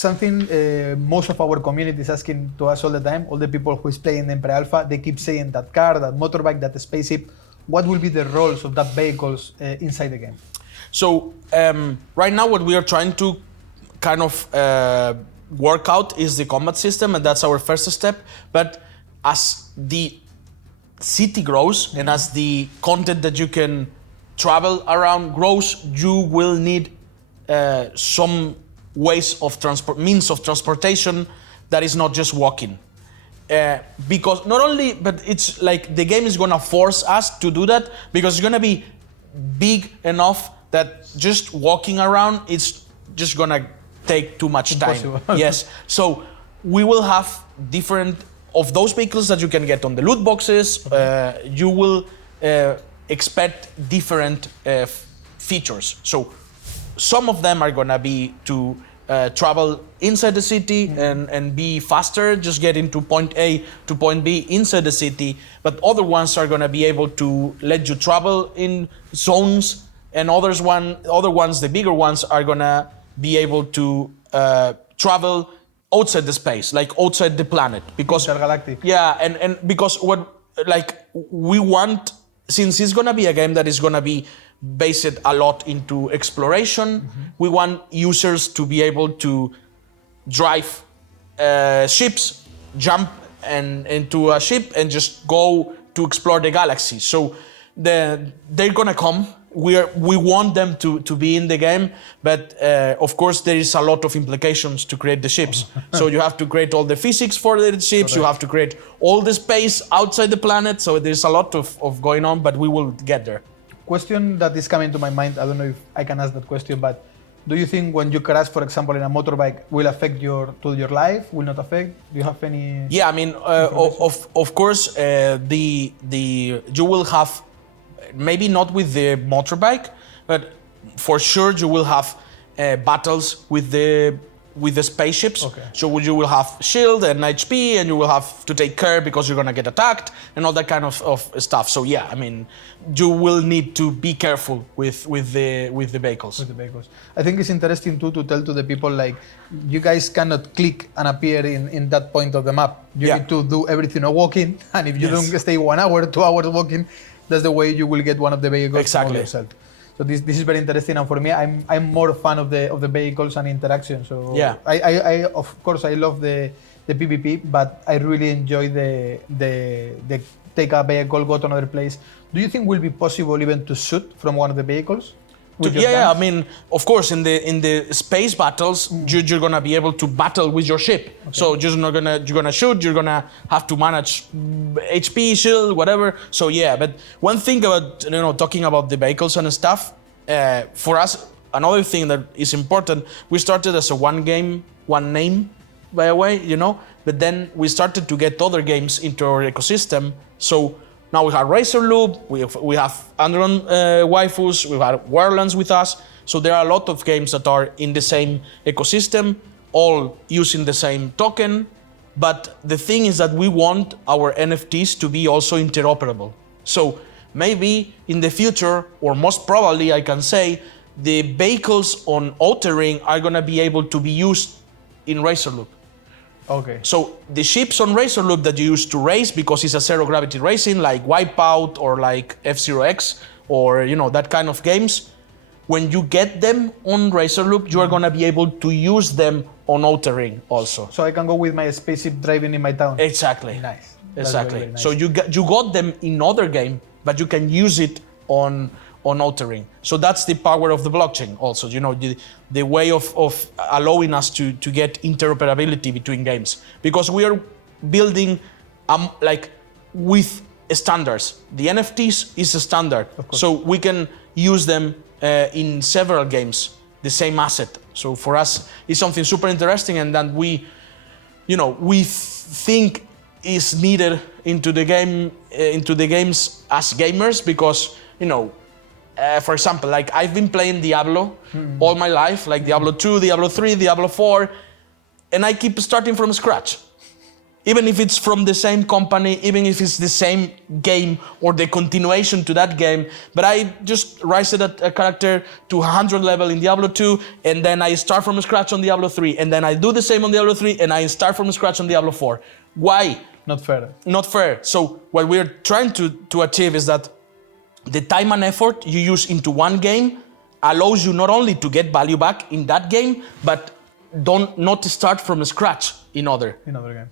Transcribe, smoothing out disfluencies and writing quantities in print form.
something most of our community is asking to us all the time. All the people who is playing in pre-alpha, they keep saying that car, that motorbike, that spaceship. What will be the roles of that vehicles inside the game? So right now what we are trying to kind of work out is the combat system, and that's our first step. But as the city grows and as the content that you can travel around grows, you will need some ways of means of transportation that is not just walking. Because not only, but it's like the game is gonna force us to do that because it's gonna be big enough that just walking around, it's just gonna take too much time. Yes, so we will have different of those vehicles that you can get on the loot boxes. You will expect different features. So some of them are gonna be to travel inside the city and be faster, just get into point A to point B inside the city. But other ones are gonna be able to let you travel in zones, and other ones, the bigger ones, are gonna be able to travel outside the space, like outside the planet, because intergalactic. Yeah, and because what like we want, since it's gonna be a game that is gonna be based a lot into exploration, we want users to be able to drive ships, jump into a ship and just go to explore the galaxy. So they're gonna come. We want them to be in the game, but of course there is a lot of implications to create the ships. So you have to create all the physics for the ships, you have to create all the space outside the planet, so there's a lot of going on, but we will get there. Question that is coming to my mind, I don't know if I can ask that question, but do you think when you crash, for example, in a motorbike, will affect your life, will not affect? Do you have any... Yeah, I mean, of course, you will have, maybe not with the motorbike, but for sure you will have battles with the spaceships. Okay. So you will have shield and HP, and you will have to take care because you're gonna get attacked and all that kind of stuff. So yeah, I mean, you will need to be careful with the vehicles. With the vehicles. I think it's interesting too to tell to the people, like, you guys cannot click and appear in that point of the map. You need to do everything walking, and if you don't stay 1 hour, 2 hours walking, that's the way you will get one of the vehicles exactly. yourself. So this is very interesting, and for me, I'm more fan of the vehicles and interaction. So yeah, I of course I love the PvP, but I really enjoy the take a vehicle, go to another place. Do you think will be possible even to shoot from one of the vehicles? Yeah, I mean, of course, in the space battles, you're gonna be able to battle with your ship. Okay. So you're gonna shoot. You're gonna have to manage HP, shield, whatever. So yeah, but one thing about talking about the vehicles and stuff, for us, another thing that is important. We started as a one game, one name, by the way, but then we started to get other games into our ecosystem. So now we have Razor Loop, we have Andron waifus, we have Warlands with us. So there are a lot of games that are in the same ecosystem, all using the same token. But the thing is that we want our NFTs to be also interoperable. So maybe in the future, or most probably I can say, the vehicles on Outer Ring are gonna be able to be used in Razor Loop. Okay. So the ships on Razor Loop that you use to race, because it's a zero gravity racing, like Wipeout or like F-Zero X, or that kind of games, when you get them on Razor Loop, you are gonna be able to use them on Outer Ring also. So I can go with my spaceship driving in my town. Exactly. Nice. Exactly. Very, very nice. So you got them in other game, but you can use it on Outer Ring. So that's the power of the blockchain also, the way of allowing us to get interoperability between games. Because we are building like with standards. The NFTs is a standard. So we can use them in several games, the same asset. So for us, it's something super interesting, and that we think is needed into the games as gamers, because for example, like I've been playing Diablo all my life, like Diablo 2, Diablo 3, Diablo 4, and I keep starting from scratch. even if it's from the same company, even if it's the same game or the continuation to that game. But I just raised a character to 100 level in Diablo 2, and then I start from scratch on Diablo 3, and then I do the same on Diablo 3, and I start from scratch on Diablo 4. Why? Not fair. Not fair. So what we're trying to achieve is that the time and effort you use into one game allows you not only to get value back in that game, but not start from scratch in other. In other game.